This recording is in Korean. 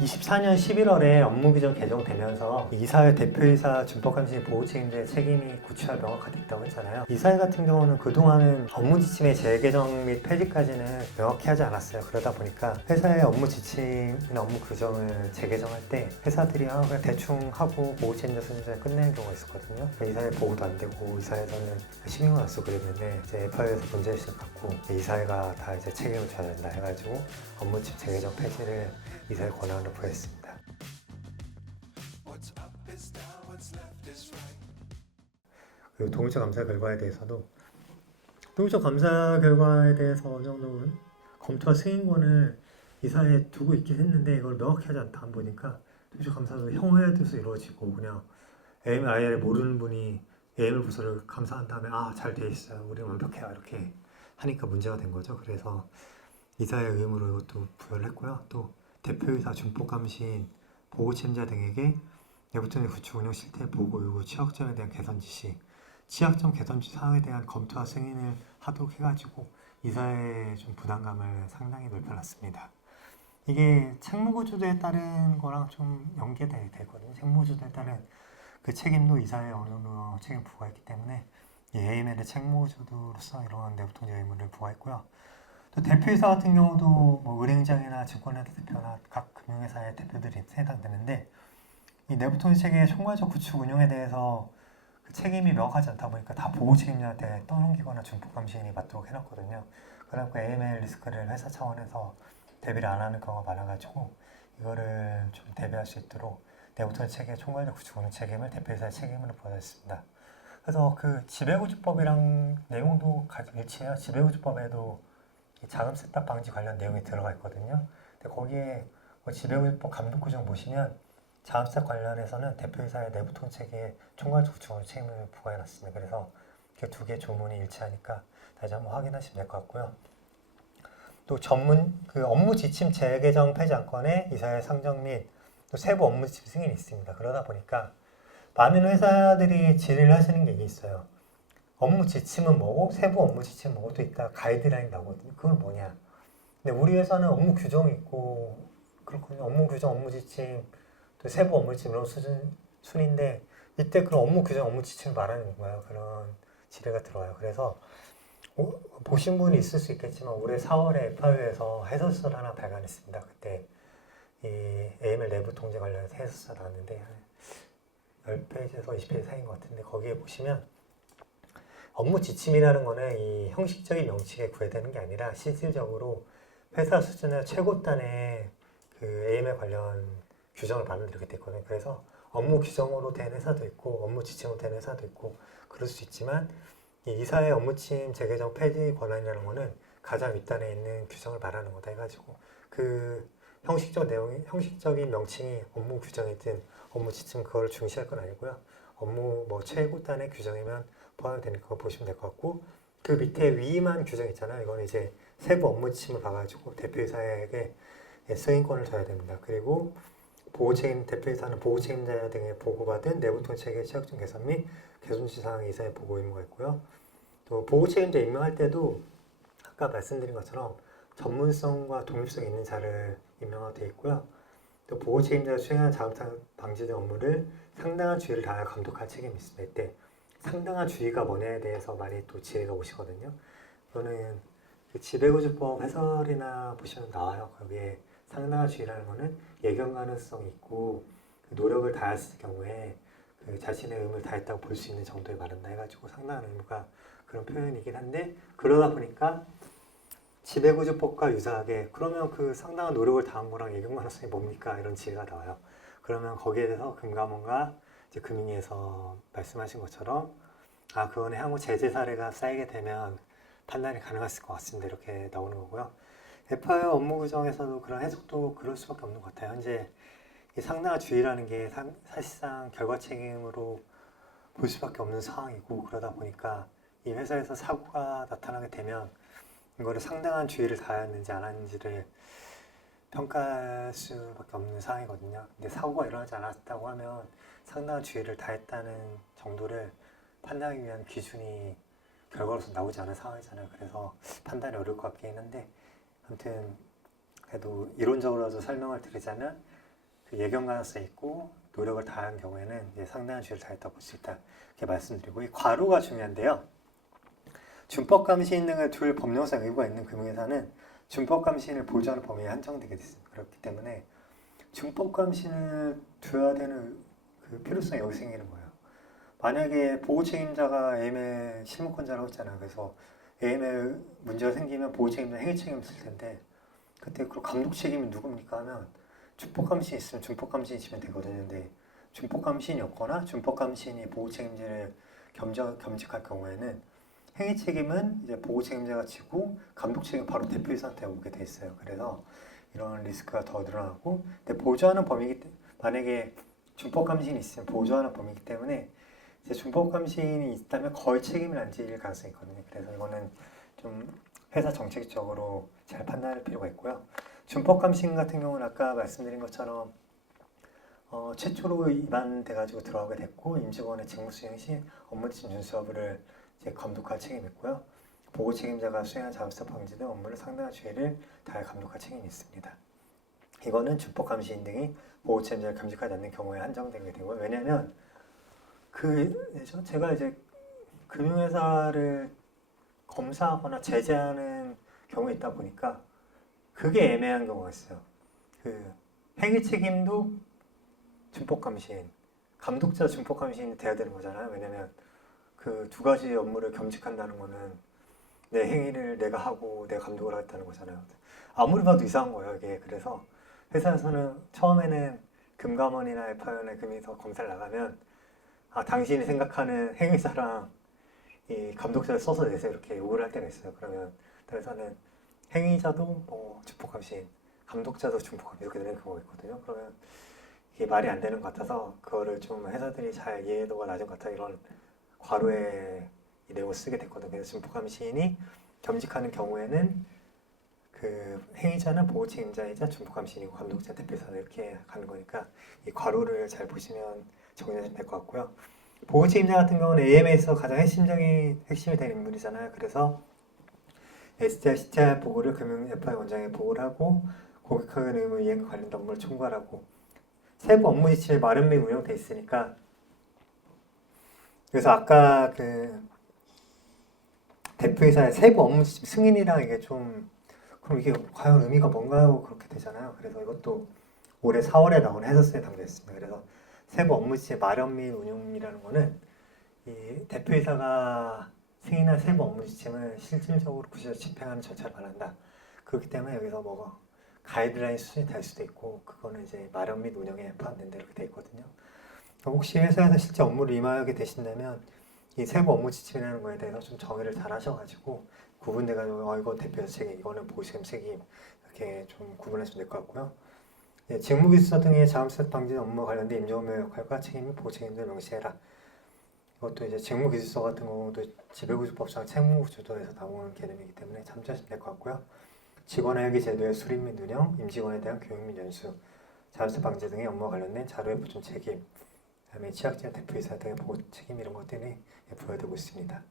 24년 11월에 업무규정 개정되면서 이사회 대표이사 준법감시 보호책임자의 책임이 구체화 명확화됐다고 했잖아요. 이사회 같은 경우는 그동안은 업무지침의 재개정 및 폐지까지는 명확히 하지 않았어요. 그러다 보니까 회사의 업무지침이나 업무규정을 재개정할 때 회사들이 그냥 대충 하고 보호책임자 승인자를 끝내는 경우가 있었거든요. 이사회 보고도 안 되고 이사회에서는 신경을 안 쓰고 그랬는데 이제 FI에서 문제의식을 갖고 이사회가 다 이제 책임을 져야 된다 해가지고 업무지침 재개정 폐지를 이사회 권한으로 부여했습니다. 그리고 동일처 감사 결과에 대해서도 동일처 감사 결과에 대해서 어느 정도는 검토와 승인권을 이사회에 두고 있긴 했는데 이걸 명확히 하지 않다 보니까 동일처 감사도 형해에 대해서 이루어지고 그냥 AML, IR을 모르는 분이 AML 부서를 감사한 다음에 잘 돼 있어요. 우리 완벽해요. 이렇게 하니까 문제가 된 거죠. 그래서 이사회 의무로 이것도 부여를 했고요. 또 대표이사 준법감시인 보호책임자 등에게 내부통의 구축 운영 실태 보고 요구 취약점에 대한 개선 지시, 취약점 개선 사항에 대한 검토와 승인을 하도록 해가지고 이사회의 좀 부담감을 상당히 넓혀놨습니다. 이게 책무구조도에 따른 거랑 좀 연계되거든요. 책무구조도에 따른 그 책임도 이사회에 어느 정도 책임 부과했기 때문에 AML의 책무구조도로서 이런 내부통제 의무를 부과했고요. 또 대표이사 같은 경우도 뭐 은행장이나 증권회사 대표나 각 금융회사의 대표들이 해당되는데 이 내부통제 체계의 총괄적 구축 운영에 대해서 그 책임이 명확하지 않다 보니까 다 보호 책임자한테 떠넘기거나 준법감시인이 맡도록 해놨거든요. 그래갖고 AML 리스크를 회사 차원에서 대비를 안 하는 경우가 많아가지고 이거를 좀 대비할 수 있도록 내부통제 체계의 총괄적 구축 운영 책임을 대표이사의 책임으로 부여했습니다. 그래서 그 지배구조법이랑 내용도 일치해요. 지배구조법에도 자금 세탁 방지 관련 내용이 들어가 있거든요. 근데 거기에 지배구조법 감독규정 보시면 자금 세탁 관련해서는 대표이사의 내부 통책에 총괄적 구축으로 책임을 부과해놨습니다. 그래서 그 두 개 조문이 일치하니까 다시 한번 확인하시면 될 것 같고요. 또 그 업무 지침 재개정 폐지 안건에 이사회 상정 및 또 세부 업무 지침 승인이 있습니다. 그러다 보니까 많은 회사들이 질의를 하시는 게 있어요. 업무 지침은 뭐고 세부 업무 지침은 뭐고 또 있다 가이드라인 나오거든요. 그건 뭐냐? 근데 우리 회사는 업무 규정이 있고 그렇거든요. 업무 규정, 업무 지침, 또 세부 업무 지침 이런 순인데 이때 그런 업무 규정, 업무 지침을 말하는 거예요. 그런 지뢰가 들어와요. 그래서 보신 분이 있을 수 있겠지만 올해 4월에 FI에서 해설서를 하나 발간했습니다. 그때 이 AML 내부 통제 관련해서 해설서 나왔는데 10페이지에서 20페이지 사이인 것 같은데 거기에 보시면 업무 지침이라는 거는 이 형식적인 명칭에 구애되는 게 아니라 실질적으로 회사 수준의 최고단의 그 AML 관련 규정을 만들게 됐거든요. 그래서 업무 규정으로 된 회사도 있고 업무 지침으로 된 회사도 있고 그럴 수 있지만 이 이사회 업무침 재개정 폐지 권한이라는 거는 가장 윗단에 있는 규정을 말하는 거다 해가지고 그 형식적인 명칭이 업무 규정이든 업무 지침 그걸 중시할 건 아니고요. 업무 최고단의 규정이면 포함이 되니까 그거 보시면 될 것 같고 그 밑에 위임한 규정 있잖아요. 이건 이제 세부 업무 지침을 봐가지고 대표이사에게 승인권을 줘야 됩니다. 그리고 대표이사는 보호책임자 등에 보고받은 내부통책의 취약점 개선 및 개선지 사항 이사에 보고 의무가 있고요. 또 보호책임자 임명할 때도 아까 말씀드린 것처럼 전문성과 독립성이 있는 자를 임명하게 되어 있고요. 또 보호책임자가 수행하는 자금상 방지 등 업무를 상당한 주의를 다하여 감독할 책임이 있습니다. 이때 상당한 주의가 뭐냐에 대해서 많이 또 질의가 오시거든요. 이거는 그 지배구조법 해설이나 보시면 나와요. 거기에 상당한 주의라는 거는 예견 가능성이 있고 그 노력을 다했을 경우에 그 자신의 의무를 다했다고 볼 수 있는 정도에 말한다 해가지고 상당한 의무가 그런 표현이긴 한데 그러다 보니까 지배구조법과 유사하게 그러면 그 상당한 노력을 다한 거랑 예견 가능성이 뭡니까? 이런 질의가 나와요. 그러면 거기에 대해서 금감원과 이제 금융위에서 말씀하신 것처럼 그거는 향후 제재 사례가 쌓이게 되면 판단이 가능했을 것 같습니다. 이렇게 나오는 거고요. FIO 업무 규정에서도 그런 해석도 그럴 수밖에 없는 것 같아요. 현재 이 상당한 주의라는 게 사실상 결과 책임으로 볼 수밖에 없는 상황이고 그러다 보니까 이 회사에서 사고가 나타나게 되면 이거를 상당한 주의를 다했는지 안 했는지를 평가할 수밖에 없는 상황이거든요. 근데 사고가 일어나지 않았다고 하면 상당한 주의를 다했다는 정도를 판단하기 위한 기준이 결과로서 나오지 않은 상황이잖아요. 그래서 판단이 어려울 것 같긴 한데 아무튼 그래도 이론적으로도 설명을 드리자면 그 예견 가능성이 있고 노력을 다한 경우에는 이제 상당한 주의를 다했다고 볼 수 있다. 이렇게 말씀드리고 이 과로가 중요한데요. 준법 감시인 등의 둘 법령상 의무가 있는 금융회사는 준법 감시인을 보조하는 범위에 한정되게 됐습니다. 그렇기 때문에 준법 감시인을 둬야 되는 그 필요성이 여기 생기는 거예요. 만약에 보호 책임자가 AML 실무권자라고 했잖아요. 그래서 AML 문제가 생기면 보호 책임자 행위 책임을 질 텐데 그때 그 감독 책임이 누굽니까 하면 준법 감시인 있으면 준법 감시인 지면 되거든요. 근데 준법 감시인이 없거나 준법 감시인이 보호 책임자를 겸직할 경우에는 행위 책임은 이제 보호 책임자가 지고 감독 책임은 바로 대표이사한테 오게 돼 있어요. 그래서 이런 리스크가 더 늘어나고 근데 보조하는 범위기 만약에 준법 감시인이 있으면 보조하는 범위이기 때문에 이제 준법 감시인이 있다면 거의 책임을 안 질 가능성이 있거든요. 그래서 이거는 좀 회사 정책적으로 잘 판단할 필요가 있고요. 준법 감시인 같은 경우는 아까 말씀드린 것처럼 최초로 입안돼가지고 들어가게 됐고 임직원의 직무 수행 시 업무 지침 준수 여부를 이제 감독할 책임이 있고요. 보호 책임자가 수행한 자업사 방지 등 업무를 상당한 주의를 다할 감독할 책임이 있습니다. 이거는 준법 감시인 등이 보호 책임자를 감식하지 않는 경우에 한정되게 되고요. 왜냐하면 제가 이제 금융회사를 검사하거나 제재하는 경우가 있다 보니까 그게 애매한 경우가 있어요. 그 행위 책임도 준법 감시인, 감독자 준법 감시인이 돼야 되는 거잖아요. 왜냐면 그 두 가지 업무를 겸직한다는 거는 내 행위를 내가 하고 내가 감독을 하겠다는 거잖아요. 아무리 봐도 이상한 거예요, 이게. 그래서 회사에서는 처음에는 금감원이나 FI나 금융에서 검사를 나가면 당신이 생각하는 행위자랑 이 감독자를 써서 내세요 이렇게 요구를 할 때가 있어요. 그러면 회사는 행위자도 뭐 준법 감시인, 감독자도 준법 감시인 이렇게 되는 경우가 있거든요. 그러면 이게 말이 안 되는 것 같아서 그거를 좀 회사들이 잘 이해도가 낮은 것 같아 이런 괄호에 이 내용을 쓰게 됐거든요. 그래서 준법 감시인이 겸직하는 경우에는 그 행위자는 보호 책임자이자 준법 감시인이고 감독자 대표이사 이렇게 가는 거니까 이 괄호를 잘 보시면 정리하시면 될 것 같고요. 보호 책임자 같은 경우는 AM에서 가장 핵심이 되는 인물이잖아요. 그래서 STR, CTR 보고를 금융 FI 원장에 보고를 하고 고객학연 의무 이행 관련 업무를 총괄하고 세부 업무 지침에 마련 및 운영돼 있으니까 그래서 아까 그 대표이사의 세부 업무 지침 승인이랑 이게 좀 그럼 이게 과연 의미가 뭔가요? 그렇게 되잖아요. 그래서 이것도 올해 4월에 나온 해설서에 담겨 있습니다. 그래서 세부 업무 지침의 마련 및 운용이라는 거는 이 대표이사가 승인한 세부 업무 지침을 실질적으로 구체적으로 집행하는 절차를 말한다. 그렇기 때문에 여기서 뭐 가이드라인 수준이 될 수도 있고 그거는 이제 마련 및 운영에 포함된다 이렇게 돼 있거든요. 혹시 회사에서 실제 업무를 임하게 되신다면 이 세부 업무 지침이라는 거에 대해서 좀 정의를 잘 하셔가지고 구분돼가지고 이거 대표이사 책임, 이거는 보호책임 책임 이렇게 좀 구분하시면 될 것 같고요. 예, 직무기술서 등의 자금세 방지 업무 관련된 임직원의 역할과 책임을 보호책임을 명시해라. 이것도 이제 직무기술서 같은 경우도 지배구조법상 책무구조도에서 나오는 개념이기 때문에 참조하시면 될 것 같고요. 직원의 회계 제도의 수립 및 운영, 임직원에 대한 교육 및 연수, 자금세 방지 등의 업무와 관련된 자료의 보존 책임, 그다음에 취약자 대표이사 등의 보호 책임 이런 것들이 부여되고 있습니다.